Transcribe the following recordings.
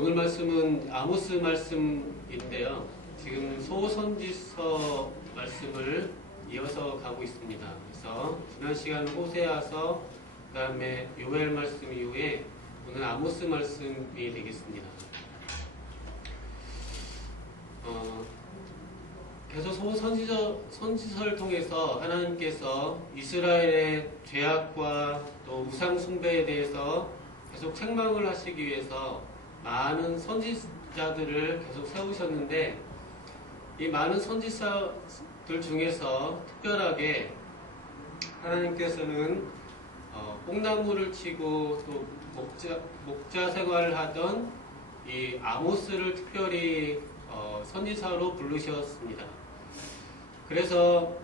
오늘 말씀은 아모스 말씀인데요. 지금 소선지서 말씀을 이어서 가고 있습니다. 그래서 지난 시간은 호세아서, 그 다음에 요엘 말씀 이후에 오늘 아모스 말씀이 되겠습니다. 계속 선지서를 통해서 하나님께서 이스라엘의 죄악과 또 우상 숭배에 대해서 계속 책망을 하시기 위해서 많은 선지자들을 계속 세우셨는데, 이 많은 선지자들 중에서 특별하게 하나님께서는 뽕나무를 치고 또 목자 생활을 하던 이 아모스를 특별히 선지자로 부르셨습니다. 그래서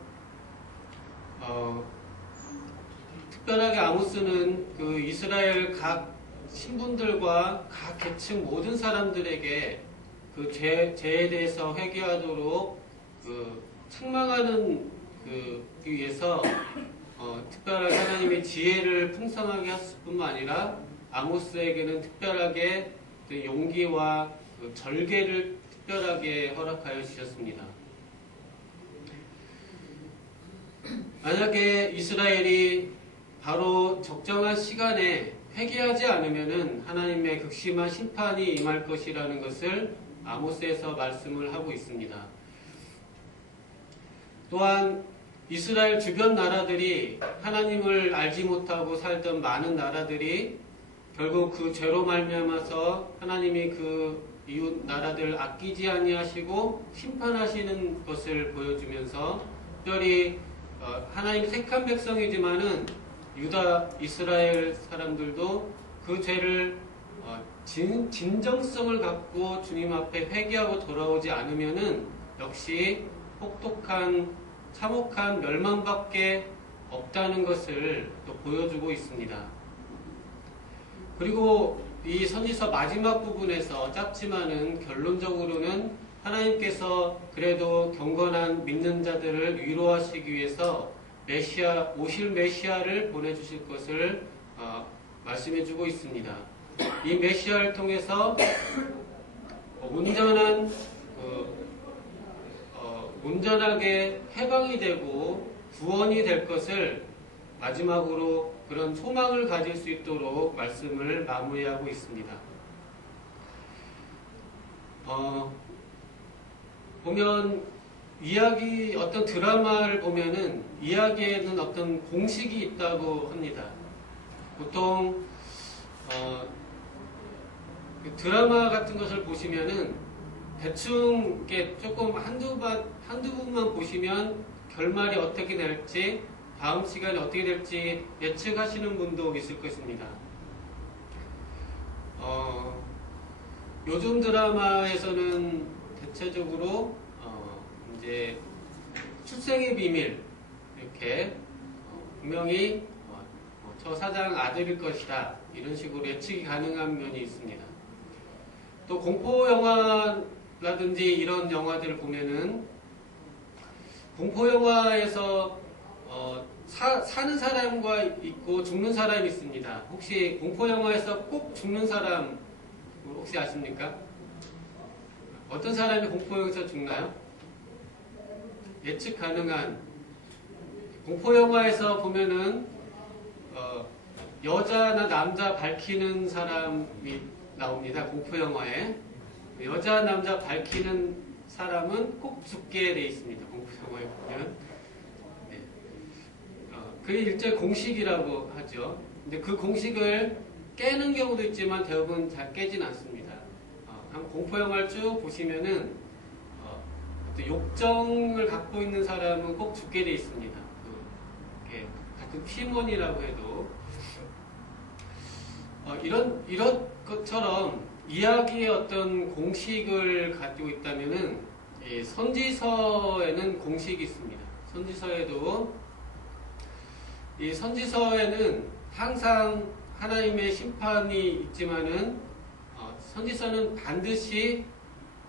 특별하게 아모스는 그 이스라엘 각 신분들과 각 계층 모든 사람들에게 그 죄에 대해서 회개하도록 책망하는 위해서 특별하게 하나님의 지혜를 풍성하게 하실 뿐만 아니라 아모스에게는 특별하게 그 용기와 그 절개를 특별하게 허락하여 주셨습니다. 만약에 이스라엘이 바로 적정한 시간에 회개하지 않으면은 하나님의 극심한 심판이 임할 것이라는 것을 아모스에서 말씀을 하고 있습니다. 또한 이스라엘 주변 나라들이 하나님을 알지 못하고 살던 많은 나라들이 결국 그 죄로 말미암아서 하나님이 그 이웃 나라들을 아끼지 아니하시고 심판하시는 것을 보여주면서 특별히 하나님 택한 백성이지만은 유다 이스라엘 사람들도 그 죄를 진정성을 갖고 주님 앞에 회개하고 돌아오지 않으면은 역시 혹독한 참혹한 멸망밖에 없다는 것을 또 보여주고 있습니다. 그리고 이 선지서 마지막 부분에서 짧지만은 결론적으로는 하나님께서 그래도 경건한 믿는 자들을 위로하시기 위해서 오실 메시아를 보내주실 것을 말씀해주고 있습니다. 이 메시아를 통해서 온전하게 해방이 되고 구원이 될 것을 마지막으로 그런 소망을 가질 수 있도록 말씀을 마무리하고 있습니다. 보면 어떤 드라마를 보면은 이야기에는 어떤 공식이 있다고 합니다. 보통 드라마 같은 것을 보시면은 대충 이렇게 조금 한두 부분만 보시면 결말이 어떻게 될지, 다음 시간이 어떻게 될지 예측하시는 분도 있을 것입니다. 요즘 드라마에서는 대체적으로 이제 출생의 비밀, 이렇게 분명히 저 사장 아들일 것이다, 이런 식으로 예측이 가능한 면이 있습니다. 또 공포 영화라든지 이런 영화들을 보면은 공포 영화에서 사는 사람과 있고 죽는 사람이 있습니다. 혹시 공포 영화에서 꼭 죽는 사람 혹시 아십니까? 어떤 사람이 공포 영화에서 죽나요? 예측 가능한, 공포 영화에서 보면은 여자나 남자 밝히는 사람이 나옵니다. 공포 영화에 여자 남자 밝히는 사람은 꼭 죽게 돼 있습니다. 공포 영화에 보면. 네. 그게 일종의 공식이라고 하죠. 근데 그 공식을 깨는 경우도 있지만 대부분 잘 깨진 않습니다. 한 공포 영화를 쭉 보시면은 욕정을 갖고 있는 사람은 꼭 죽게 돼 있습니다. 같은 팀원이라고 해도 이런 것처럼 이야기의 어떤 공식을 가지고 있다면은 선지서에는 공식이 있습니다. 선지서에는 항상 하나님의 심판이 있지만은 선지서는 반드시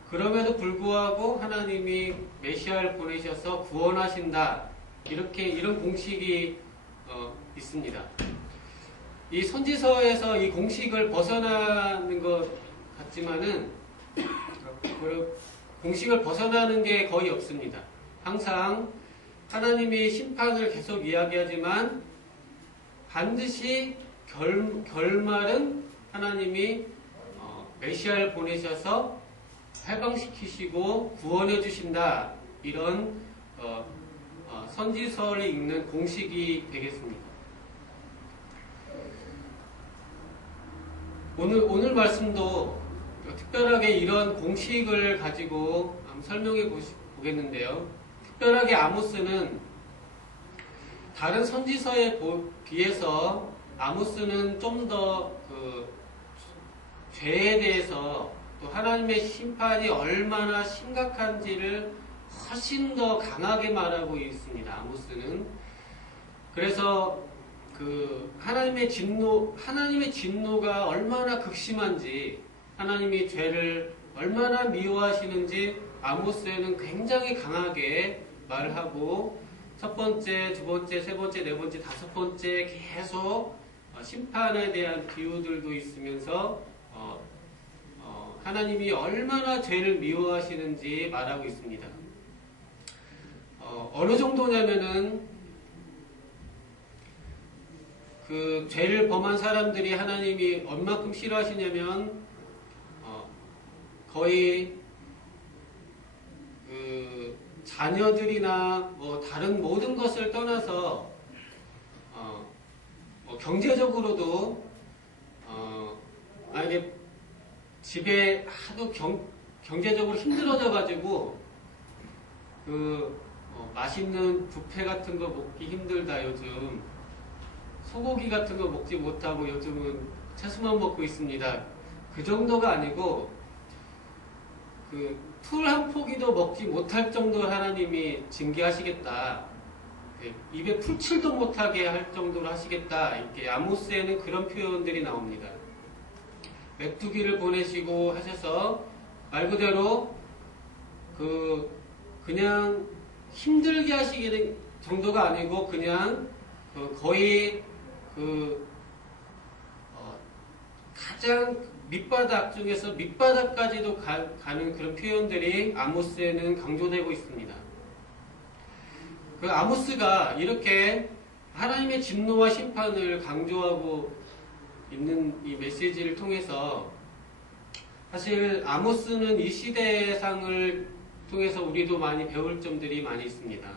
그럼에도 불구하고 하나님이 메시아를 보내셔서 구원하신다, 이런 공식이 있습니다. 이 선지서에서 이 공식을 벗어나는 것 같지만은 공식을 벗어나는 게 거의 없습니다. 항상 하나님이 심판을 계속 이야기하지만 반드시 결말은 하나님이 메시아를 보내셔서 해방시키시고 구원해 주신다. 이런 선지서를 읽는 공식이 되겠습니다. 오늘 말씀도 특별하게 이런 공식을 가지고 한번 설명해 보겠는데요. 특별하게 아모스는 다른 선지서에 비해서 아모스는 좀 더 죄에 대해서 또 하나님의 심판이 얼마나 심각한지를 훨씬 더 강하게 말하고 있습니다. 아모스는. 그래서 하나님의 진노가 얼마나 극심한지, 하나님이 죄를 얼마나 미워하시는지 아모스에는 굉장히 강하게 말을 하고, 첫 번째, 두 번째, 세 번째, 네 번째, 다섯 번째 계속 심판에 대한 비유들도 있으면서 하나님이 얼마나 죄를 미워하시는지 말하고 있습니다. 어느 정도냐면은 그 죄를 범한 사람들이 하나님이 얼마큼 싫어하시냐면 거의 그 자녀들이나 뭐 다른 모든 것을 떠나서 경제적으로도 만약에 집에 하도 경제적으로 힘들어져 가지고 맛있는 뷔페 같은 거 먹기 힘들다. 요즘 소고기 같은 거 먹지 못하고 요즘은 채소만 먹고 있습니다. 그 정도가 아니고 풀 한 포기도 먹지 못할 정도로 하나님이 징계하시겠다. 입에 풀칠도 못하게 할 정도로 하시겠다. 이렇게 아모스에는 그런 표현들이 나옵니다. 메뚜기를 보내시고 하셔서 말 그대로 그냥 힘들게 하시는 정도가 아니고 그냥 거의 가장 밑바닥 중에서 밑바닥까지도 가는 그런 표현들이 아모스에는 강조되고 있습니다. 아모스가 이렇게 하나님의 진노와 심판을 강조하고 있는 이 메시지를 통해서 사실 아모스는 이 시대상을 통해서 우리도 많이 배울 점들이 많이 있습니다.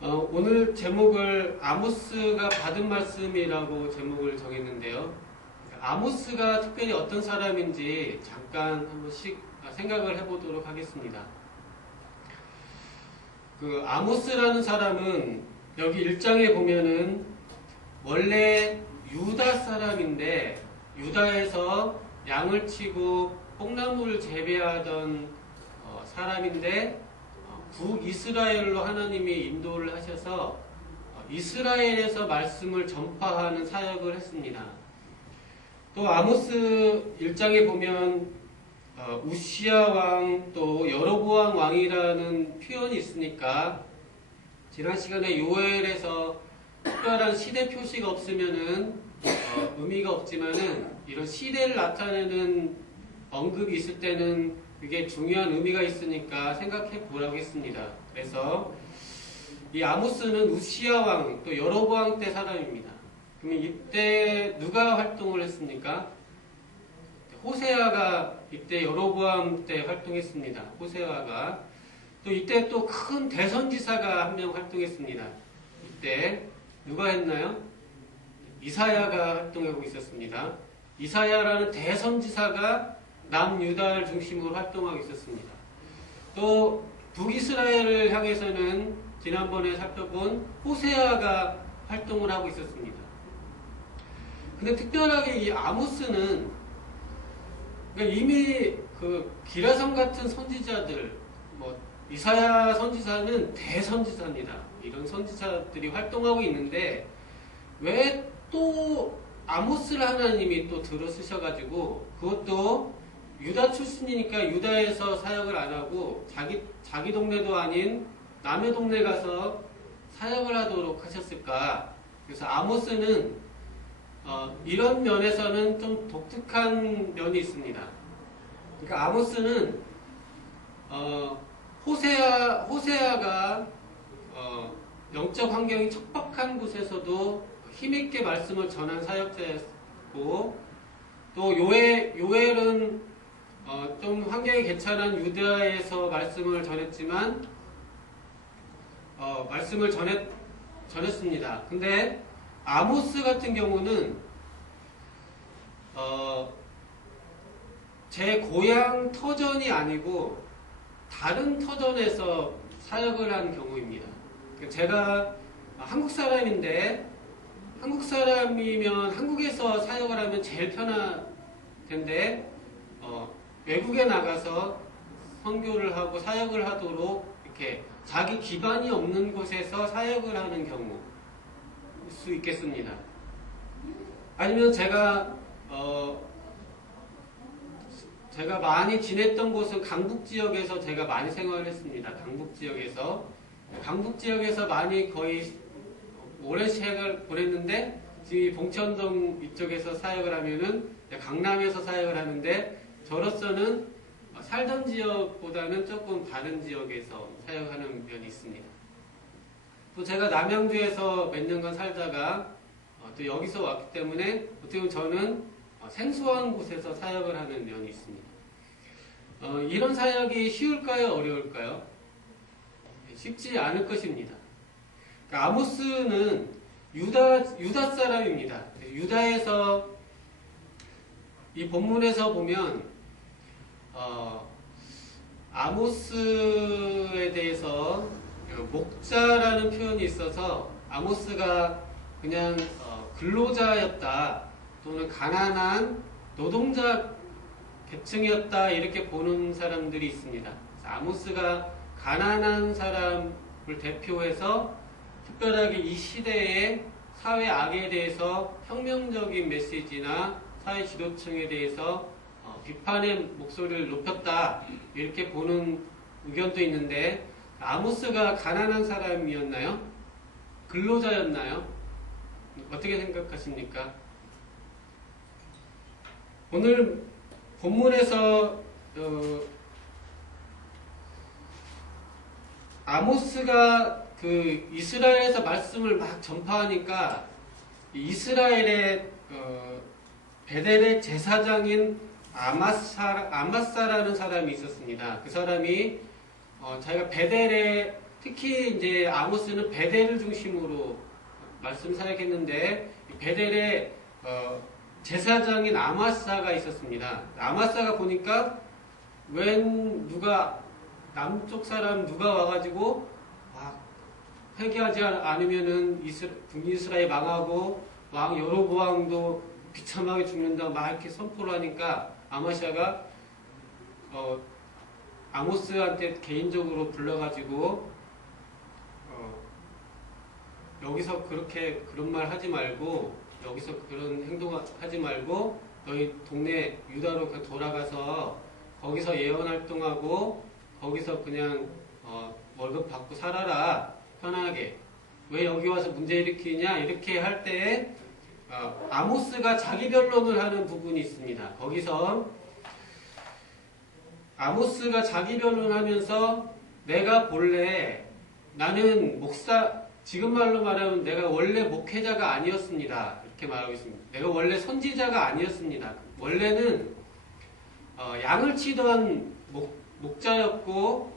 오늘 제목을 아모스가 받은 말씀이라고 제목을 정했는데요. 아모스가 특별히 어떤 사람인지 잠깐 한 번씩 생각을 해보도록 하겠습니다. 아모스라는 사람은 여기 1장에 보면은 원래 유다 사람인데 유다에서 양을 치고 뽕나무를 재배하던 사람인데 북이스라엘로 하나님이 인도를 하셔서 이스라엘에서 말씀을 전파하는 사역을 했습니다. 또 아모스 1장에 보면 우시야 왕 또 여로보암 왕이라는 표현이 있으니까 지난 시간에 요엘에서 특별한 시대 표시가 없으면은 의미가 없지만은 이런 시대를 나타내는 언급이 있을 때는 그게 중요한 의미가 있으니까 생각해 보라고 했습니다. 그래서 이 아모스는 우시야 왕 또 여로보암 때 사람입니다. 그러면 이때 누가 활동을 했습니까? 호세아가 이때 여로보암 때 활동했습니다. 호세아가 또 이때 또 큰 대선지사가 한 명 활동했습니다. 이때 누가 했나요? 이사야가 활동하고 있었습니다. 이사야라는 대선지사가 남유다를 중심으로 활동하고 있었습니다. 또 북이스라엘을 향해서는 지난번에 살펴본 호세아가 활동을 하고 있었습니다. 근데 특별하게 이 아모스는 이미 기라성 같은 선지자들, 이사야 선지자는 대선지자입니다. 이런 선지자들이 활동하고 있는데 왜 또 아모스를 하나님이 또 들어 쓰셔가지고 그것도 유다 출신이니까 유다에서 사역을 안 하고 자기 동네도 아닌 남의 동네 가서 사역을 하도록 하셨을까? 그래서 아모스는 이런 면에서는 좀 독특한 면이 있습니다. 그러니까 아모스는 호세아가 영적 환경이 척박한 곳에서도 힘있게 말씀을 전한 사역자였고, 또 요엘은 좀 환경이 괜찮은 유다에서 말씀을 전했지만 말씀을 전했습니다. 근데 아모스 같은 경우는 제 고향 터전이 아니고 다른 터전에서 사역을 한 경우입니다. 제가 한국 사람인데 한국 사람이면 한국에서 사역을 하면 제일 편할 텐데 외국에 나가서 선교를 하고 사역을 하도록 이렇게 자기 기반이 없는 곳에서 사역을 하는 경우일 수 있겠습니다. 아니면 제가 많이 지냈던 곳은 강북 지역에서 제가 많이 생활을 했습니다. 강북 지역에서 많이 거의 오랜 시간을 보냈는데, 지금 이 봉천동 이쪽에서 사역을 하면은 강남에서 사역을 하는데, 저로서는 살던 지역보다는 조금 다른 지역에서 사역하는 면이 있습니다. 또 제가 남양주에서 몇 년간 살다가 또 여기서 왔기 때문에 어떻게 보면 저는 생소한 곳에서 사역을 하는 면이 있습니다. 이런 사역이 쉬울까요? 어려울까요? 쉽지 않을 것입니다. 그러니까 아모스는 유다 사람입니다. 유다에서 이 본문에서 보면 아모스에 대해서 목자라는 표현이 있어서 아모스가 그냥 근로자였다 또는 가난한 노동자 계층이었다 이렇게 보는 사람들이 있습니다. 아모스가 가난한 사람을 대표해서 특별하게 이 시대의 사회 악에 대해서 혁명적인 메시지나 사회 지도층에 대해서 비판의 목소리를 높였다 이렇게 보는 의견도 있는데, 아모스가 가난한 사람이었나요? 근로자였나요? 어떻게 생각하십니까? 오늘 본문에서 아모스가 그 이스라엘에서 말씀을 막 전파하니까 이스라엘의 베델의 제사장인 아마사라는 사람이 있었습니다. 그 사람이 자기가 베델에, 특히 이제 아모스는 베델을 중심으로 말씀 사역했는데, 베델에 제사장인 아마사가 있었습니다. 아마사가 보니까 남쪽 사람 누가 와가지고 회개하지 않으면은 북이스라엘 망하고 왕 여로보암도 비참하게 죽는다 막 이렇게 선포를 하니까 아마샤가 아모스한테 개인적으로 불러가지고 여기서 그런 말 하지 말고, 여기서 그런 행동 하지 말고 너희 동네 유다로 돌아가서 거기서 예언 활동하고 거기서 그냥 월급 받고 살아라 편하게, 왜 여기 와서 문제 일으키냐 이렇게 할 때 아모스가 자기 변론을 하는 부분이 있습니다. 거기서 아모스가 자기 변론하면서 내가 본래 나는 지금 말로 말하면 내가 원래 목회자가 아니었습니다. 이렇게 말하고 있습니다. 내가 원래 선지자가 아니었습니다. 원래는 양을 치던 목자였고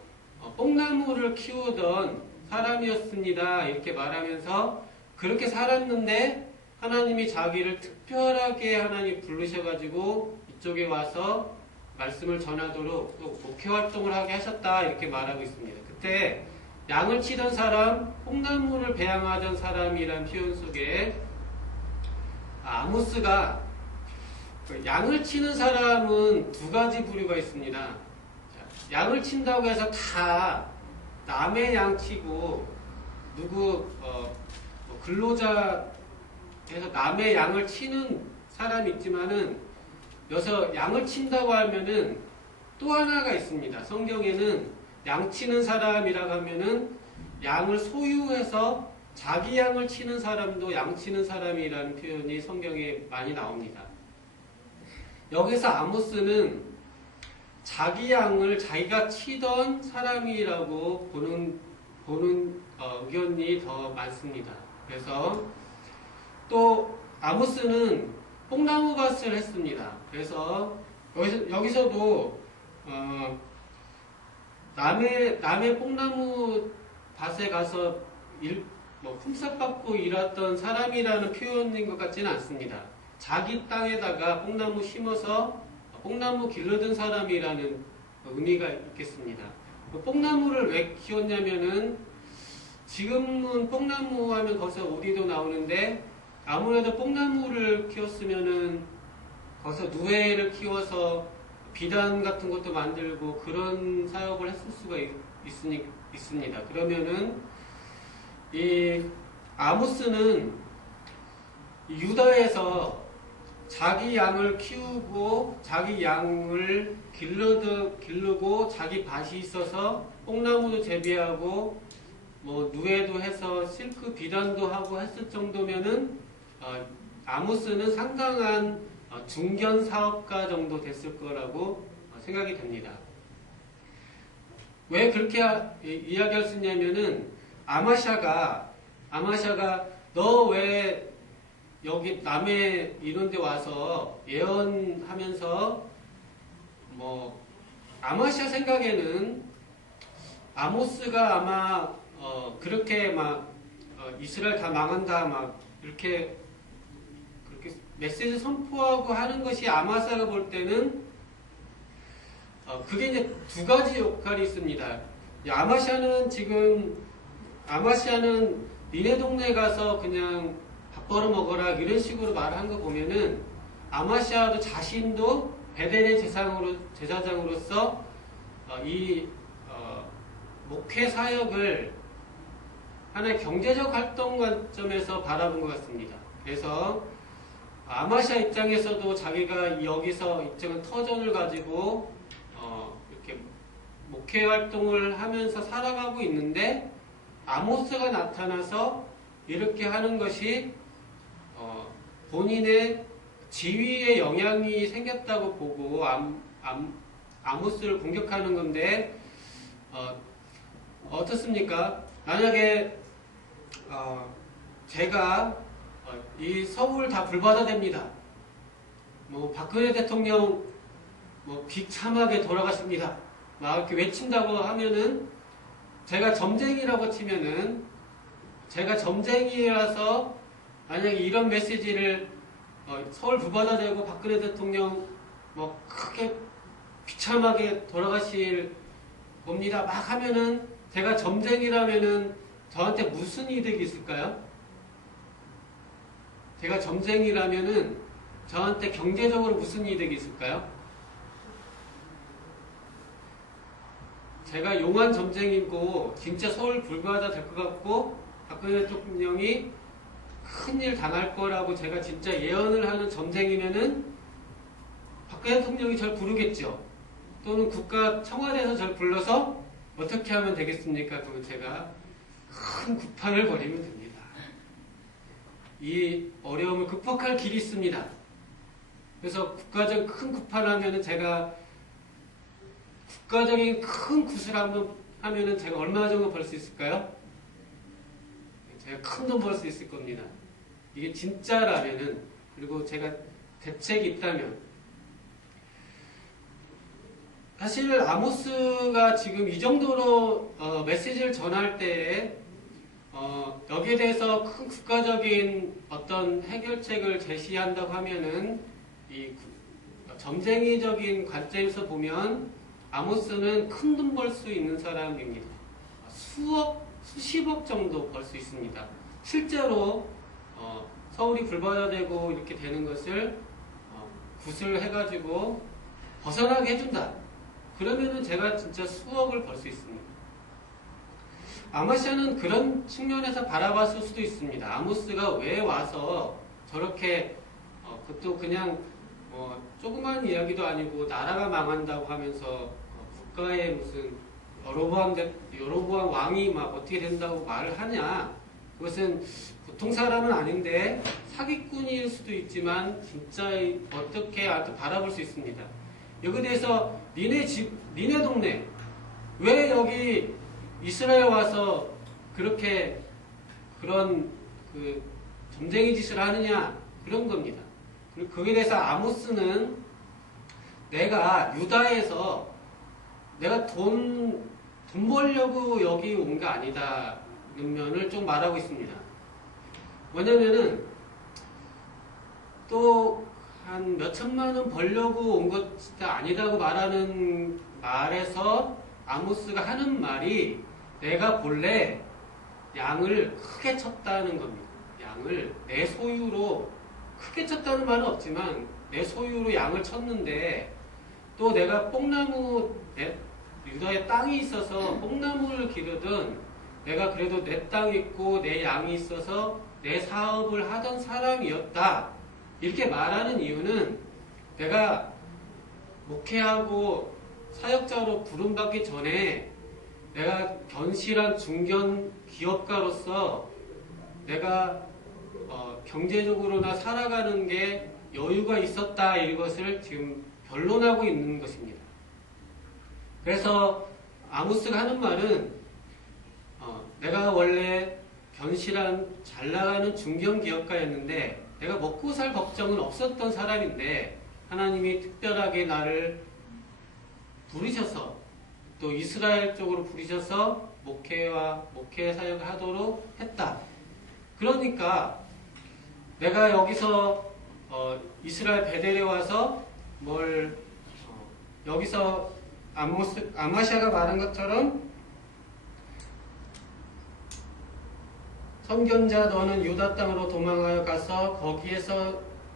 뽕나무를 키우던 사람이었습니다. 이렇게 말하면서 그렇게 살았는데 하나님이 자기를 특별하게 하나님 부르셔가지고 이쪽에 와서 말씀을 전하도록 또 목회 활동을 하게 하셨다 이렇게 말하고 있습니다. 그때 양을 치던 사람, 뽕나무를 배양하던 사람이란 표현 속에 아모스가 양을 치는 사람은 두 가지 부류가 있습니다. 양을 친다고 해서 다 남의 양 치고 근로자 해서 남의 양을 치는 사람이 있지만은 여기서 양을 친다고 하면은 또 하나가 있습니다. 성경에는 양 치는 사람이라고 하면은 양을 소유해서 자기 양을 치는 사람도 양치는 사람이라는 표현이 성경에 많이 나옵니다. 여기서 아모스는 자기 양을 자기가 치던 사람이라고 보는 의견이 더 많습니다. 그래서 또 아모스는 뽕나무밭을 했습니다. 그래서 여기서도 남의 뽕나무 밭에 가서 품삯받고 일했던 사람이라는 표현인 것 같지는 않습니다. 자기 땅에다가 뽕나무 심어서 뽕나무 길러든 사람이라는 의미가 있겠습니다. 뽕나무를 왜 키웠냐면은 지금은 뽕나무 하면 거기서 오리도 나오는데 아무래도 뽕나무를 키웠으면은 거기서 누에를 키워서 비단 같은 것도 만들고 그런 사업을 했을 수가 있습니다. 그러면은 이 아모스는 유다에서 자기 양을 키우고 자기 양을 기르고 자기 밭이 있어서 뽕나무도 재배하고 뭐 누에도 해서 실크 비단도 하고 했을 정도면은 아모스는 상당한 중견 사업가 정도 됐을 거라고 생각이 됩니다. 왜 그렇게 이야기할 수 있냐면은 아마샤가 너 왜 여기 남해 이런 데 와서 예언하면서 아마샤 생각에는 아모스가 아마 그렇게 막 이스라엘 다 망한다 막 이렇게 그렇게 메시지 선포하고 하는 것이 아마샤가 볼 때는 그게 이제 두 가지 역할이 있습니다. 아마샤는 니네 동네 가서 그냥 밥 벌어 먹어라 이런 식으로 말한 거 보면은 아마샤도 자신도 베델의 제사장으로서 이 목회 사역을 하나의 경제적 활동 관점에서 바라본 것 같습니다. 그래서 아마샤 입장에서도 자기가 여기서 입증한 터전을 가지고 이렇게 목회 활동을 하면서 살아가고 있는데 아모스가 나타나서 이렇게 하는 것이 본인의 지위에 영향이 생겼다고 보고 아모스를 공격하는 건데 어떻습니까? 만약에 제가 이 서울 다 불바다 됩니다. 박근혜 대통령 비참하게 돌아가십니다. 막 이렇게 외친다고 하면은 제가 점쟁이라고 치면은 제가 점쟁이라서 만약에 이런 메시지를 서울 불바다 되고 박근혜 대통령 크게 비참하게 돌아가실 겁니다. 막 하면은 제가 점쟁이라면은 저한테 무슨 이득이 있을까요? 제가 점쟁이라면은 저한테 경제적으로 무슨 이득이 있을까요? 제가 용한 점쟁이고 진짜 서울 불바다 될 것 같고 박근혜 대통령이 큰일 당할 거라고 제가 진짜 예언을 하는 점쟁이면은 박근혜 대통령이 절 부르겠죠. 또는 국가 청와대에서 절 불러서 어떻게 하면 되겠습니까? 그러면 제가 큰 구판을 벌이면 됩니다. 이 어려움을 극복할 길이 있습니다. 그래서 국가적 큰 구판을 하면은 제가 국가적인 큰 구슬 한번 하면은 제가 얼마 정도 벌 수 있을까요? 제가 큰 돈 벌 수 있을 겁니다. 이게 진짜라면은, 그리고 제가 대책이 있다면. 사실 아모스가 지금 이 정도로 메시지를 전할 때에 여기에 대해서 큰 국가적인 어떤 해결책을 제시한다고 하면은 이 점쟁이적인 관점에서 보면 아모스는 큰 돈 벌 수 있는 사람입니다. 수십억 정도 벌 수 있습니다. 실제로 서울이 불바다 되고 이렇게 되는 것을 굿을 해가지고 벗어나게 해준다. 그러면은 제가 진짜 수억을 벌 수 있습니다. 아마샤는 그런 측면에서 바라봤을 수도 있습니다. 아모스가 왜 와서 저렇게 그것도 그냥 조그만 이야기도 아니고 나라가 망한다고 하면서 국가의 무슨 여로보암 왕이 막 어떻게 된다고 말을 하냐. 그것은 보통 사람은 아닌데 사기꾼일 수도 있지만 진짜 어떻게 바라볼 수 있습니다. 여기에 대해서 니네 집, 니네 동네 왜 여기 이스라엘 와서 그렇게 그런 그 점쟁이 짓을 하느냐 그런 겁니다. 그리고 거기에 대해서 아모스는 내가 유다에서 내가 돈 벌려고 여기 온 게 아니다는 면을 좀 말하고 있습니다. 뭐냐면은 또 한 몇천만 원 벌려고 온 것 진짜 아니다고 말하는 말에서 아모스가 하는 말이 내가 본래 양을 크게 쳤다는 겁니다. 양을 내 소유로 크게 쳤다는 말은 없지만 내 소유로 양을 쳤는데 또 내가 뽕나무 유다에 땅이 있어서 뽕나무를 기르든 내가 그래도 내 땅 있고 내 양이 있어서 내 사업을 하던 사람이었다. 이렇게 말하는 이유는 내가 목회하고 사역자로 부름받기 전에 내가 견실한 중견 기업가로서 내가 경제적으로나 살아가는 게 여유가 있었다. 이것을 지금 변론하고 있는 것입니다. 그래서 아모스가 하는 말은 내가 원래 견실한 잘 나가는 중견 기업가였는데 내가 먹고 살 걱정은 없었던 사람인데 하나님이 특별하게 나를 부르셔서 또 이스라엘 쪽으로 부르셔서 목회 사역을 하도록 했다. 그러니까 내가 여기서 이스라엘 베델에 와서 여기서 아마시아가 말한 것처럼 선견자 너는 유다 땅으로 도망하여 가서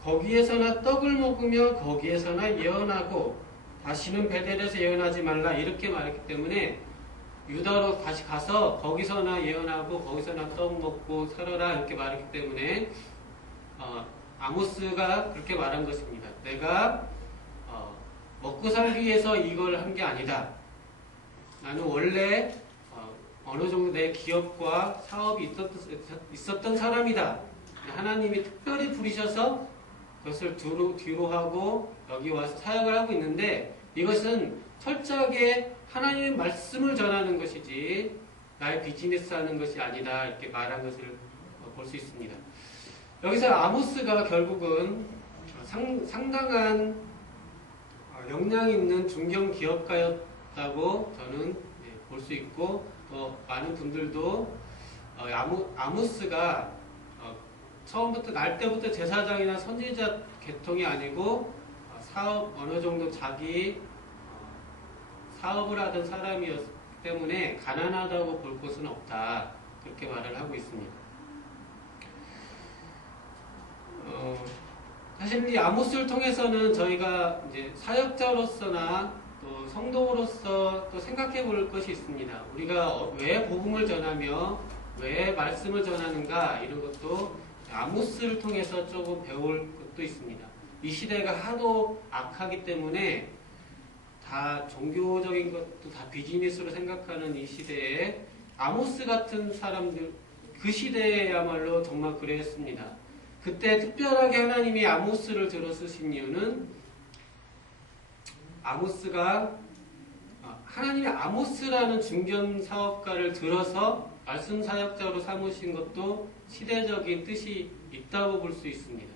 거기에서나 떡을 먹으며 거기에서나 예언하고 다시는 베델에서 예언하지 말라 이렇게 말했기 때문에 유다로 다시 가서 거기서나 예언하고 거기서나 떡 먹고 살아라 이렇게 말했기 때문에 아모스가 그렇게 말한 것입니다. 내가 먹고 살기 위해서 이걸 한 게 아니다. 나는 원래 어느 정도 내 기업과 사업이 있었던 사람이다. 하나님이 특별히 부르셔서 그것을 뒤로 하고 여기 와서 사역을 하고 있는데 이것은 철저하게 하나님의 말씀을 전하는 것이지 나의 비즈니스 하는 것이 아니다. 이렇게 말한 것을 볼 수 있습니다. 여기서 아모스가 결국은 상당한 역량 있는 중견 기업가였다고 저는 볼 수 있고 또 많은 분들도 아모스가 처음부터 날 때부터 제사장이나 선지자 계통이 아니고 어느 정도 자기 사업을 하던 사람이었기 때문에 가난하다고 볼 것은 없다. 그렇게 말을 하고 있습니다. 사실 이 아모스를 통해서는 저희가 이제 사역자로서나 또 성도로서 또 생각해 볼 것이 있습니다. 우리가 왜 복음을 전하며 왜 말씀을 전하는가 이런 것도 아모스를 통해서 조금 배울 것도 있습니다. 이 시대가 하도 악하기 때문에 다 종교적인 것도 다 비즈니스로 생각하는 이 시대에 아모스 같은 사람들 그 시대에야말로 정말 그랬습니다. 그때 특별하게 하나님이 아모스를 들어 쓰신 이유는 아모스가 하나님이 아모스라는 중견 사업가를 들어서 말씀 사역자로 삼으신 것도 시대적인 뜻이 있다고 볼 수 있습니다.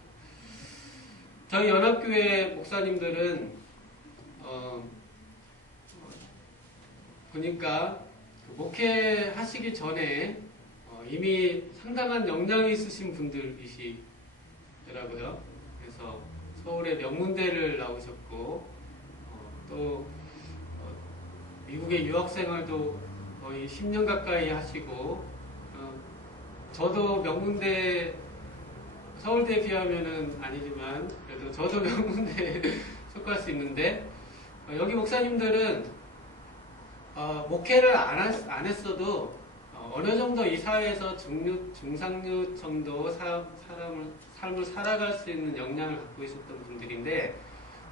저희 연합교회 목사님들은 보니까 목회하시기 전에 이미 상당한 역량이 있으신 분들이시더라고요. 그래서 서울의 명문대를 나오셨고 또 미국의 유학생활도 거의 10년 가까이 하시고 저도 명문대 서울대에 비하면은 아니지만 그래도 저도 명문대에 속할 수 있는데 여기 목사님들은 목회를 안 했어도 어느 정도 이 사회에서 중상류 정도 삶을 살아갈 수 있는 역량을 갖고 있었던 분들인데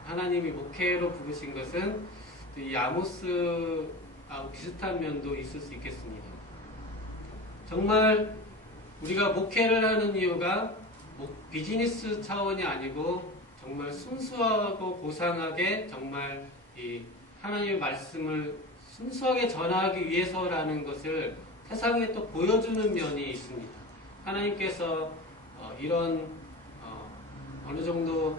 하나님이 목회로 부르신 것은 이 아모스하고 비슷한 면도 있을 수 있겠습니다. 정말 우리가 목회를 하는 이유가 비즈니스 차원이 아니고 정말 순수하고 고상하게 정말 이 하나님의 말씀을 순수하게 전하기 위해서라는 것을 세상에 또 보여주는 면이 있습니다. 하나님께서 이런 어느 정도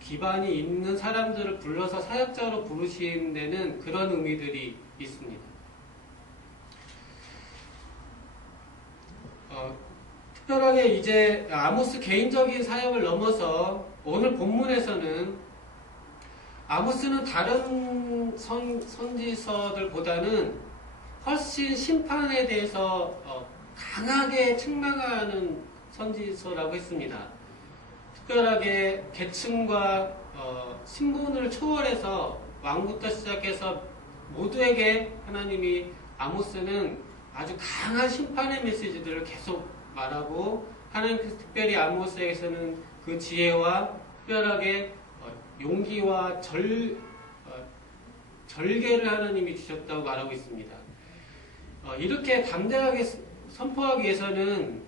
기반이 있는 사람들을 불러서 사역자로 부르신 데는 그런 의미들이 있습니다. 특별하게 이제 아모스 개인적인 사역을 넘어서 오늘 본문에서는 아모스는 다른 선지서들보다는 훨씬 심판에 대해서 강하게 책망하는 선지서라고 했습니다. 특별하게 계층과 신분을 초월해서 왕부터 시작해서 모두에게 하나님이 아모스는 아주 강한 심판의 메시지들을 계속 말하고 하나님께서 특별히 아모스에게서는 그 지혜와 특별하게 용기와 절개를 하나님이 주셨다고 말하고 있습니다. 이렇게 담대하게 선포하기 위해서는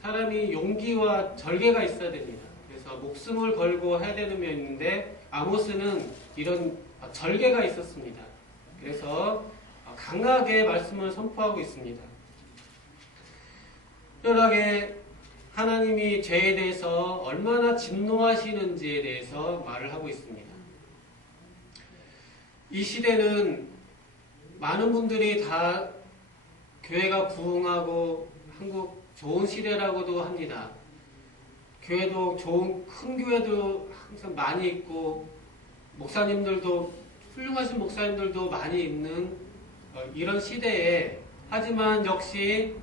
사람이 용기와 절개가 있어야 됩니다. 그래서 목숨을 걸고 해야 되는 면이 있는데 아모스는 이런 절개가 있었습니다. 그래서 강하게 말씀을 선포하고 있습니다. 특별하게 하나님이 죄에 대해서 얼마나 진노하시는지에 대해서 말을 하고 있습니다. 이 시대는 많은 분들이 다 교회가 부흥하고 한국 좋은 시대라고도 합니다. 교회도 큰 교회도 항상 많이 있고 목사님들도 훌륭하신 목사님들도 많이 있는 이런 시대에 하지만 역시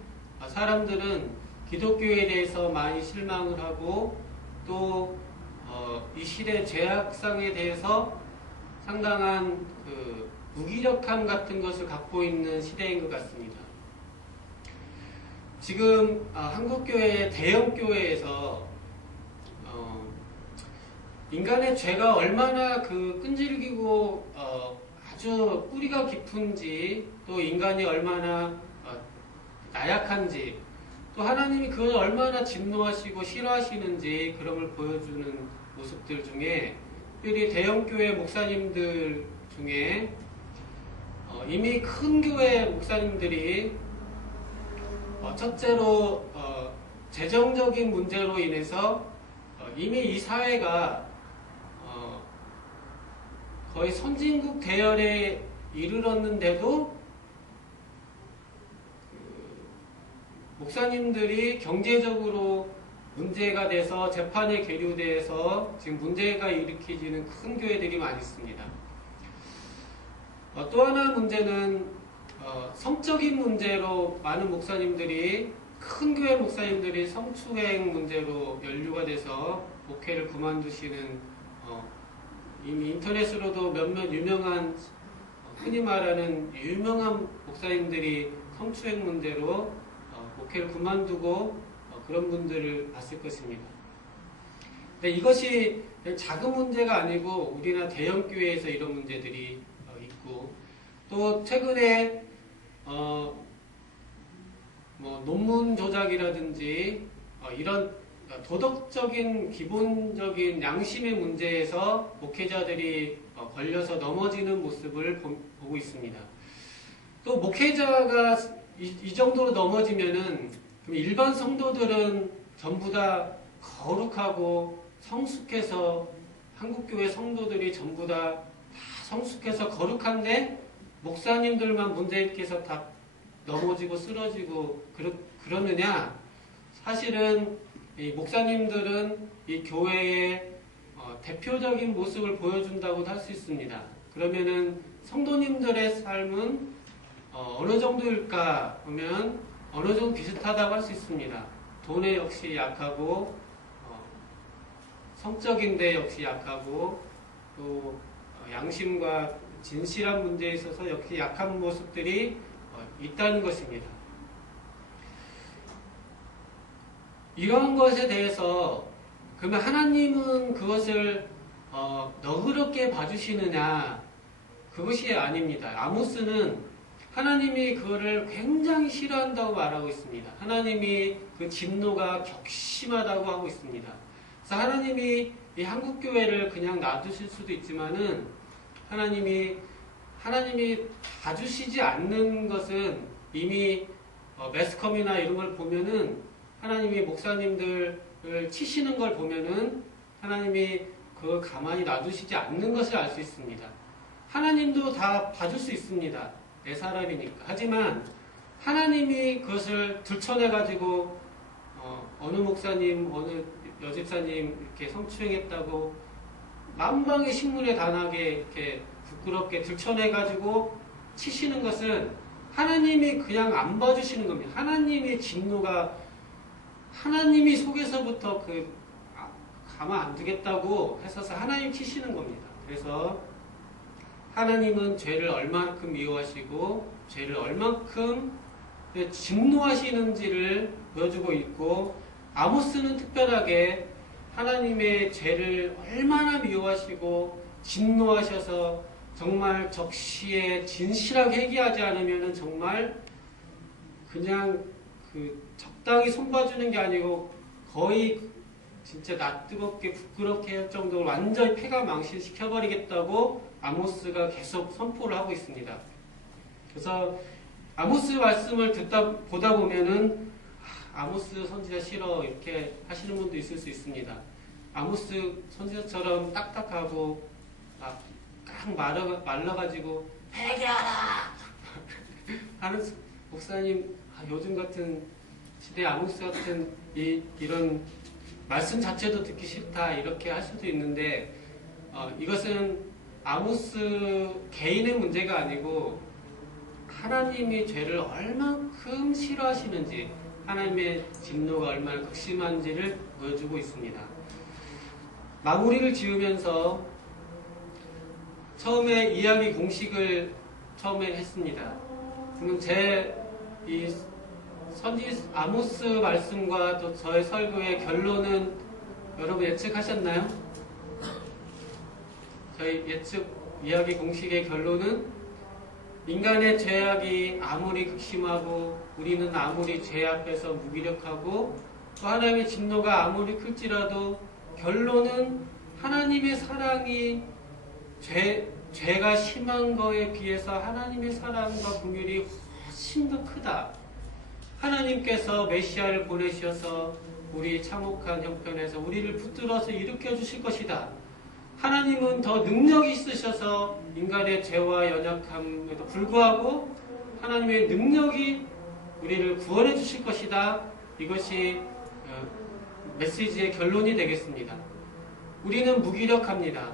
사람들은 기독교에 대해서 많이 실망을 하고 또 이 시대 죄악상에 대해서 상당한 그 무기력함 같은 것을 갖고 있는 시대인 것 같습니다. 지금 한국교회 대형교회에서 인간의 죄가 얼마나 그 끈질기고 아주 뿌리가 깊은지 또 인간이 얼마나 나약한지 또 하나님이 그걸 얼마나 진노하시고 싫어하시는지 그런 걸 보여주는 모습들 중에 특별히 대형교회 목사님들 중에 이미 큰 교회 목사님들이 첫째로 재정적인 문제로 인해서 이미 이 사회가 거의 선진국 대열에 이르렀는데도 목사님들이 경제적으로 문제가 돼서 재판에 계류돼서 지금 문제가 일으키지는 큰 교회들이 많이 있습니다. 또 하나 문제는 성적인 문제로 많은 목사님들이 큰 교회 목사님들이 성추행 문제로 연루가 돼서 목회를 그만두시는 이미 인터넷으로도 몇몇 유명한 흔히 말하는 유명한 목사님들이 성추행 문제로 목회를 그만두고 그런 분들을 봤을 것입니다. 근데 이것이 작은 문제가 아니고 우리나라 대형 교회에서 이런 문제들이 있고 또 최근에 논문 조작이라든지 이런 도덕적인 기본적인 양심의 문제에서 목회자들이 걸려서 넘어지는 모습을 보고 있습니다. 또 목회자가 이 정도로 넘어지면은 일반 성도들은 전부 다 거룩하고 성숙해서 한국교회 성도들이 전부 다 성숙해서 거룩한데 목사님들만 문제 일으켜서 다 넘어지고 쓰러지고 그러느냐? 사실은 이 목사님들은 이 교회의 대표적인 모습을 보여준다고도 할 수 있습니다. 그러면은 성도님들의 삶은 어느 정도일까 하면 어느 정도 비슷하다고 할 수 있습니다. 돈에 역시 약하고 성적인데 역시 약하고 또 양심과 진실한 문제에 있어서 역시 약한 모습들이 있다는 것입니다. 이런 것에 대해서 그러면 하나님은 그것을 너그럽게 봐주시느냐? 그것이 아닙니다. 아모스는 하나님이 그거를 굉장히 싫어한다고 말하고 있습니다. 하나님이 그 진노가 격심하다고 하고 있습니다. 그래서 하나님이 이 한국교회를 그냥 놔두실 수도 있지만은 하나님이 봐주시지 않는 것은 이미 매스컴이나 이런 걸 보면은 하나님이 목사님들을 치시는 걸 보면은 하나님이 그 가만히 놔두시지 않는 것을 알 수 있습니다. 하나님도 다 봐줄 수 있습니다. 내 사람이니까. 하지만 하나님이 그것을 들춰내가지고 어느 목사님, 어느 여집사님 이렇게 성추행했다고 만방의 신문에 단하게 이렇게 부끄럽게 들춰내가지고 치시는 것은 하나님이 그냥 안 봐주시는 겁니다. 하나님의 진노가 하나님이 속에서부터 가만 안 두겠다고 해서 하나님 치시는 겁니다. 그래서 하나님은 죄를 얼마큼 미워하시고 죄를 얼마큼 진노하시는지를 보여주고 있고, 아모스는 특별하게 하나님의 죄를 얼마나 미워하시고 진노하셔서 정말 적시에 진실하게 회개하지 않으면 정말 그냥 적당히 손봐주는 게 아니고 거의 진짜 낯뜨겁게 부끄럽게 할 정도로 완전히 폐가 망신시켜버리겠다고 아모스가 계속 선포를 하고 있습니다. 그래서 아모스 말씀을 보다 보면은 아모스 선지자 싫어 이렇게 하시는 분도 있을 수 있습니다. 아모스 선지자처럼 딱딱하고 깡 말라가지고 회개하라 하는 목사님, 요즘 같은 시대에 아모스 같은 이런 말씀 자체도 듣기 싫다 이렇게 할 수도 있는데, 이것은 아모스 개인의 문제가 아니고 하나님이 죄를 얼만큼 싫어하시는지, 하나님의 진노가 얼마나 극심한지를 보여주고 있습니다. 마무리를 지으면서 처음에 이야기 공식을 처음에 했습니다. 그러면 이 선지 아모스 말씀과 또 저의 설교의 결론은 여러분 예측하셨나요? 저희 예측 이야기 공식의 결론은 인간의 죄악이 아무리 극심하고 우리는 아무리 죄 앞에서 무기력하고 또 하나님의 진노가 아무리 클지라도 결론은 하나님의 사랑이 죄가 심한 거에 비해서 하나님의 사랑과 긍휼이 훨씬 더 크다. 하나님께서 메시아를 보내셔서 우리 참혹한 형편에서 우리를 붙들어서 일으켜 주실 것이다. 하나님은 더 능력이 있으셔서 인간의 죄와 연약함에도 불구하고 하나님의 능력이 우리를 구원해 주실 것이다. 이것이 메시지의 결론이 되겠습니다. 우리는 무기력합니다.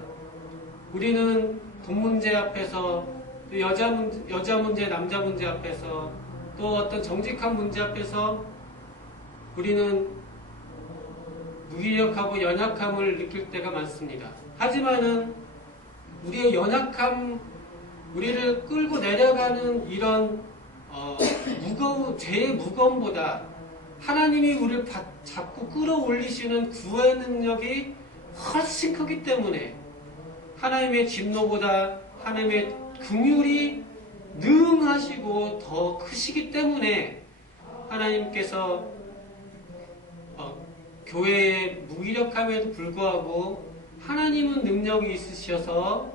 우리는 돈 문제 앞에서, 또 여자 문제, 남자 문제 앞에서, 또 어떤 정직한 문제 앞에서 우리는 무기력하고 연약함을 느낄 때가 많습니다. 하지만은 우리의 연약함, 우리를 끌고 내려가는 이런 죄의 무거움보다 하나님이 우리를 잡고 끌어올리시는 구의 능력이 훨씬 크기 때문에, 하나님의 진노보다 하나님의 긍휼이 능하시고 더 크시기 때문에 하나님께서 교회의 무기력함에도 불구하고 하나님은 능력이 있으셔서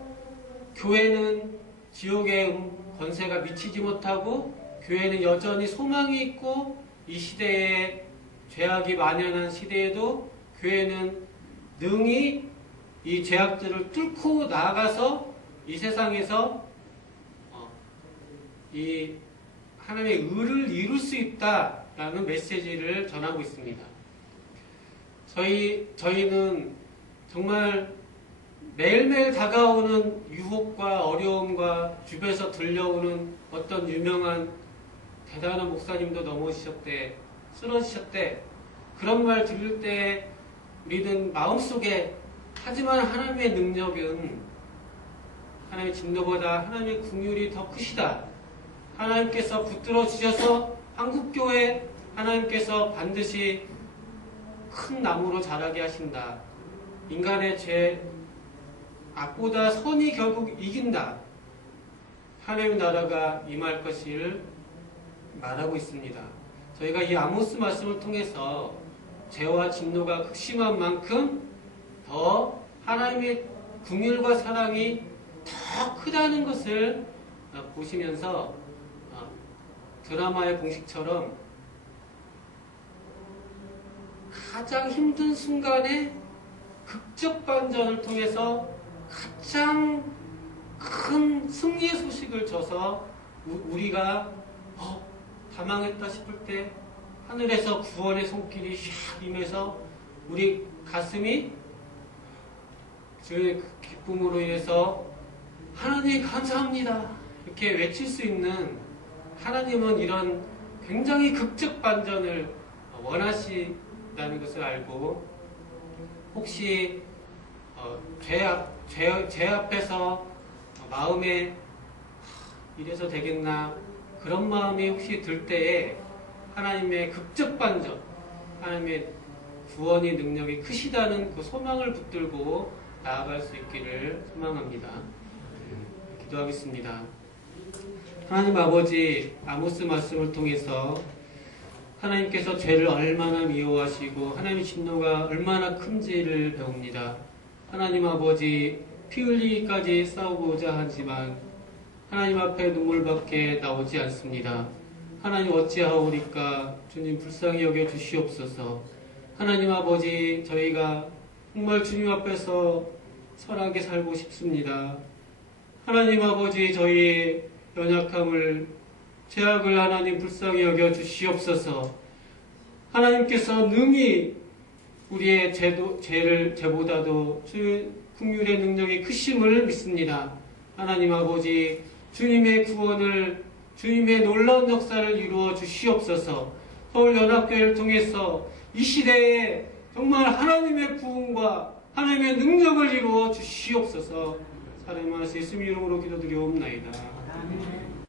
교회는 지옥의 권세가 미치지 못하고 교회는 여전히 소망이 있고, 이 시대에 죄악이 만연한 시대에도 교회는 능히 이 죄악들을 뚫고 나아가서 이 세상에서 이 하나님의 의를 이룰 수 있다라는 메시지를 전하고 있습니다. 저희는 정말 매일매일 다가오는 유혹과 어려움과 주변에서 들려오는 어떤 유명한 대단한 목사님도 넘어지셨대, 쓰러지셨대, 그런 말 들을 때 우리는 마음속에, 하지만 하나님의 능력은 하나님의 진노보다 하나님의 긍휼이 더 크시다. 하나님께서 붙들어 주셔서 한국교회 하나님께서 반드시 큰 나무로 자라게 하신다. 인간의 죄, 악보다 선이 결국 이긴다. 하나님의 나라가 임할 것을 말하고 있습니다. 저희가 이 아모스 말씀을 통해서 죄와 진노가 극심한 만큼 더 하나님의 긍휼과 사랑이 더 크다는 것을 보시면서 드라마의 공식처럼 가장 힘든 순간에 극적 반전을 통해서 가장 큰 승리의 소식을 줘서 우리가 다 망했다 싶을 때 하늘에서 구원의 손길이 샥 임해서 우리 가슴이 주의 기쁨으로 인해서 하나님 감사합니다 이렇게 외칠 수 있는, 하나님은 이런 굉장히 극적 반전을 원하신다는 것을 알고, 혹시 죄 앞에서 마음에 이래서 되겠나 그런 마음이 혹시 들 때에 하나님의 극적 반전, 하나님의 구원의 능력이 크시다는 그 소망을 붙들고 나아갈 수 있기를 소망합니다. 기도하겠습니다. 하나님 아버지, 아모스 말씀을 통해서 하나님께서 죄를 얼마나 미워하시고 하나님의 진노가 얼마나 큰지를 배웁니다. 하나님 아버지, 피 흘리기까지 싸우고자 하지만 하나님 앞에 눈물밖에 나오지 않습니다. 하나님 어찌하오리까? 주님 불쌍히 여겨 주시옵소서. 하나님 아버지, 저희가 정말 주님 앞에서 선하게 살고 싶습니다. 하나님 아버지, 저희의 연약함을, 죄악을 하나님 불쌍히 여겨 주시옵소서. 하나님께서 능히 우리의 죄보다도 주의 긍휼의 능력이 크심을 믿습니다. 하나님 아버지, 주님의 구원을, 주님의 놀라운 역사를 이루어 주시옵소서. 서울연합교회를 통해서 이 시대에 정말 하나님의 구원과 하나님의 능력을 이루어 주시옵소서. 사랑하는 예수님 이름으로 기도드리옵나이다.